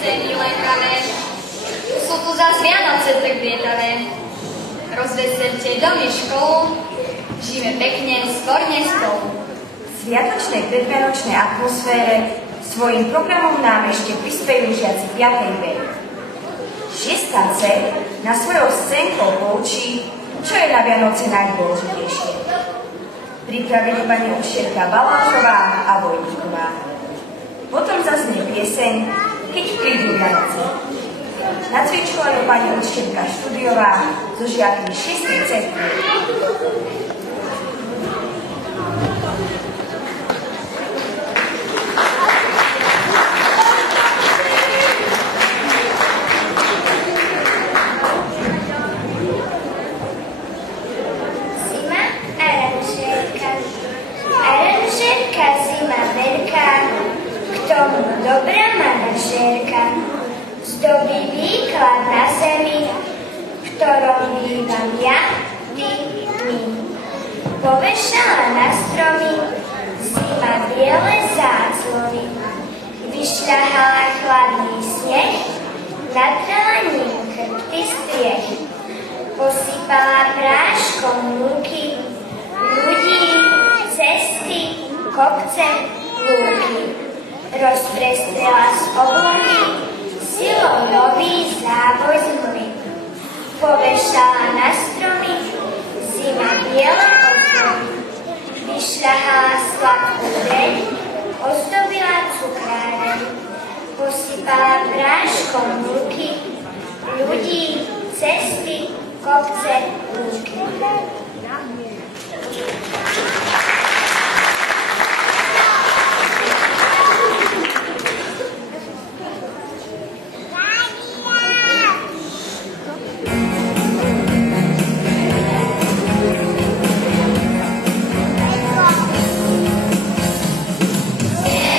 ceny letavé. Sú tu zas Vianoce tak vietavé. Rozveselte dom i školu, žijeme pekne, svorne spolu. V sviatočnej predvianočnej atmosfére svojím programom nám ešte prispejú žiaci 5. B. 6. C na svojou scénkou poučí, čo je na Vianoce najdôležitejšie. Pripravili pani učiteľka Balášová a Vojníková. Potom zaznie pieseň Keď prídu Vianoce. Nacvičila ju pani učiteľka Štúdiová so žiakmi 6. C. Dobrá manažérka zdobí výklad na zemi, v ktorom bývam ja, ty, my. Povešala na stromy zima biele záclony, vyšľahala chladný sneh, natrela ním chrbty striech, posypala práškom lúky, ľudí, cesty, kopce, lúky. Rozprestrela z oblohy silou nový závoj zmlhy. Povešala na stromy zima biele ozdoby. Vyšľahala sladkú deň, ozdobila cukráreň. Posypala práškom lúky, ľudí, cesty, kopce, lúky. Yeah.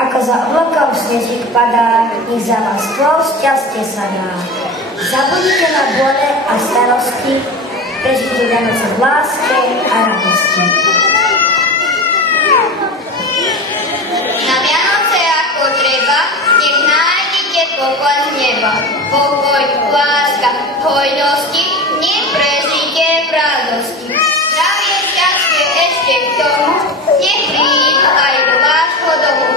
Ako za oblakom snežík padá, nech za vás tvoj šťastie sa dá. Zabudnite na bole a starosti, prežite Vianoce v láske a radosti. Na Vianoce ako treba, nech nájdete pokoj z neba. Pokoj, láska, hojnosti, nech prežite v radosti. Zdravie, šťastie ešte k tomu, nech príde aj do vášho domu.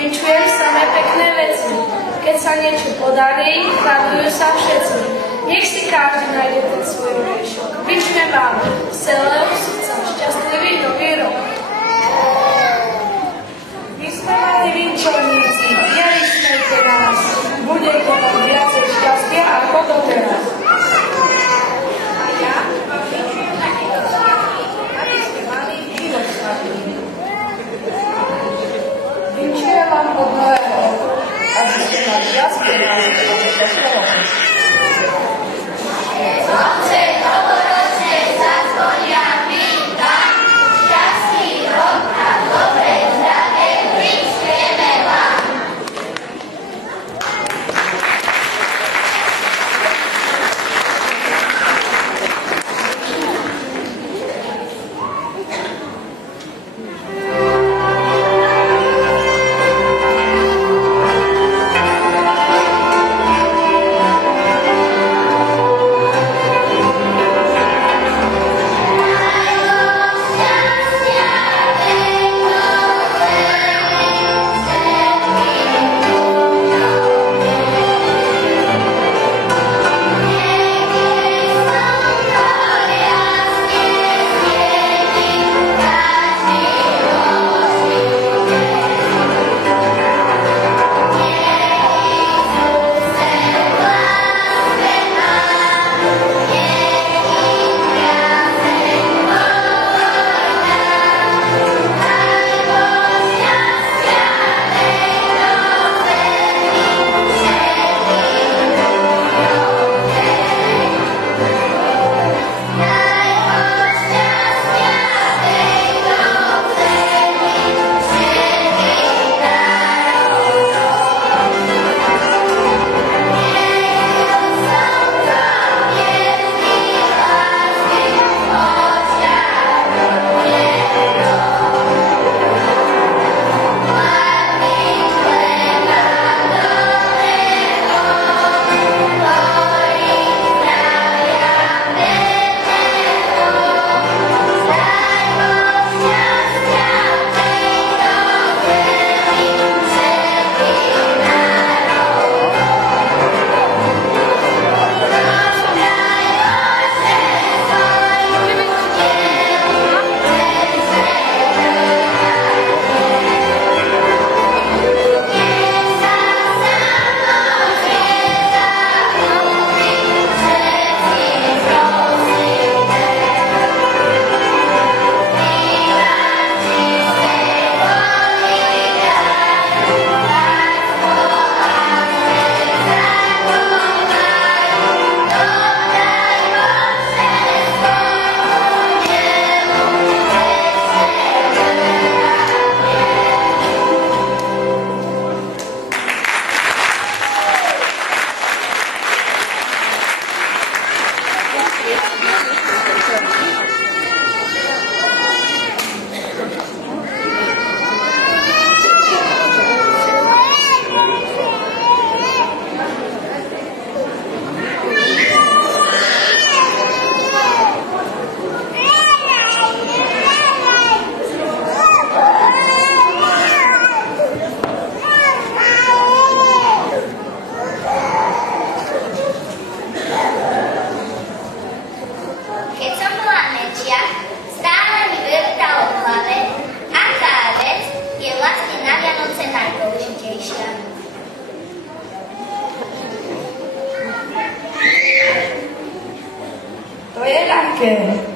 Vyčujem samé pekné veci. Keď sa niečo podarí, radujú sa všetci. Nech si každý nájde ten svoj riešok. Vyčujem vám z celého srdca šťastlivý nový rok. Vysmevali vinčovníci, nevysmejte nás. Bude to nám viacej šťastia ako doteraz. A ja vám vyčujem takéto sviatky, aby ste mali život svatý. Vinčujem vám od nového roku, aby ste mali viac peniazy od tohto roku. Noce novoročné zazvonia vítam, šťastný rok a dobré zdravie pričujeme vám.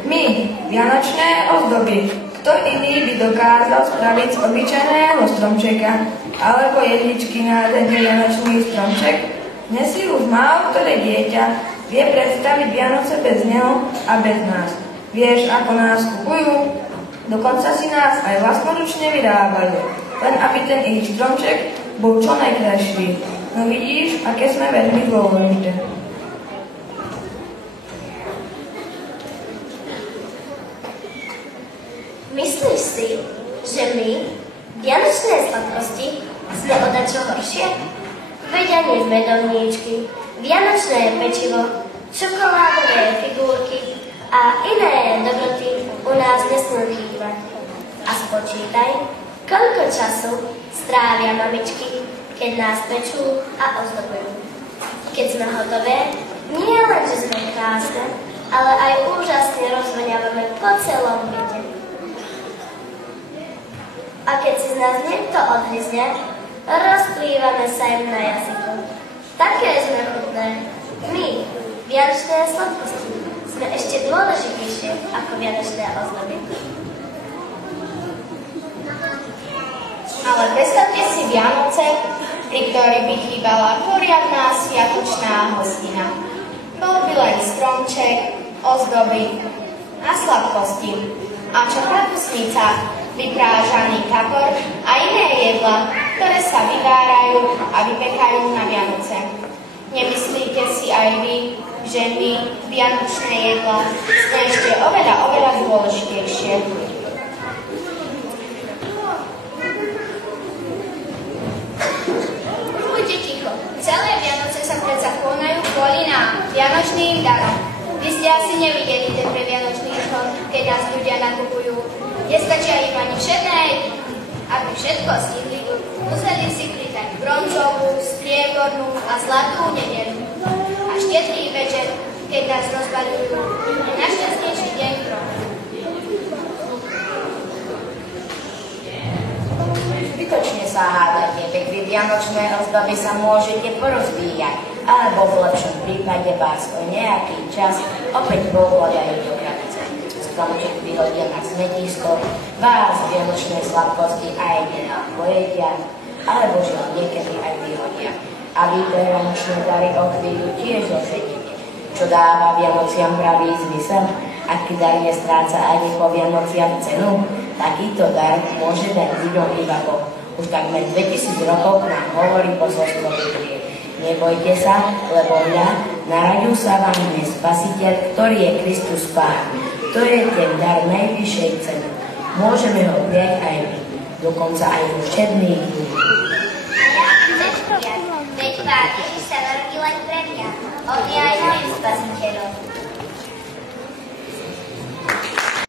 My, vianočné ozdoby. Kto iný by dokázal spraviť z obyčajného stromčeka alebo jedličky nádherný vianočný stromček? Dnes si už málo ktoré dieťa vie predstaviť Vianoce bez neho a bez nás. Vieš, ako nás kupujú? Dokonca si nás aj vlastnoručne vyrábali, len aby ten ich stromček bol čo najkrajší. No vidíš, aké sme veľmi dôležité. Myslíš si, že my, vianočné sladkosti, sme o dačo horšie? Veď ani medovníčky, vianočné pečivo, čokoládové figurky a iné dobroty u nás nesmú chýbať. A spočítaj, koľko času strávia mamičky, keď nás pečú a ozdobujú. Keď sme hotové, nie len, že sme krásne, ale aj úžasne rozvoniavame po celom byte. A keď si z nás niekto odhryzne, rozplývame sa im na jazyku. Také sme chutné. My, vianočné sladkosti, sme ešte dôležitejšie ako vianočné ozdoby. Ale predstavte si Vianoce, pri ktorých by chýbala poriadna sviatočná hostina. Bol by len stromček, ozdoby a sladkosti. A čo kapusnica, vyprážaný kapor a iné jedla, ktoré sa vyvárajú a vypekajú na Vianoce. Nemyslíte si aj vy, že my, vianočné jedla, sme ešte oveľa dôležitejšie? Buďte ticho. Celé Vianoce sa predsa konajú kvôli nám, vianočným darom. Vy ste asi nevideli ten previanočný schod, keď nás ľudia nakupujú. Nestačia im ani všetné, aby všetko stihli. Museli si pridať bronzovú, striebornú a zlatú nedeľu. A štedrý večer, keď nás rozbaľujú, je najšťastnejší deň v roku. Zbytočne sa hádate, veď vy vianočné ozdoby sa môžete porozvíjať, alebo v lepšom prípade vás o nejaký čas opäť povoľajú do krabice. Stromček vyhodia na smetisko, vás vianočné sladkosti aj nedá pojedia, alebo že niekedy aj vyhodia. A vy vianočné dary o chvíľu tiež zošetíte, čo dáva Vianociam pravý zmysel. Aký dar nestráca ani po Vianociam cenu, takýto dar môže dať ľuďom iba Boh. Už takmer 2000 rokov nám hovorí posolstvo Biblie. Nebojte sa, lebo narodil sa vám dnes Spasiteľ, ktorý je Kristus Pán. To je ten dar najvyššej ceny. Môžeme ho prijať aj my, dokonca aj vo všedných dní. A ja chceš prijať, veď Pán Ježiš sa narodil aj pre mňa. On je aj mojim Spasiteľom.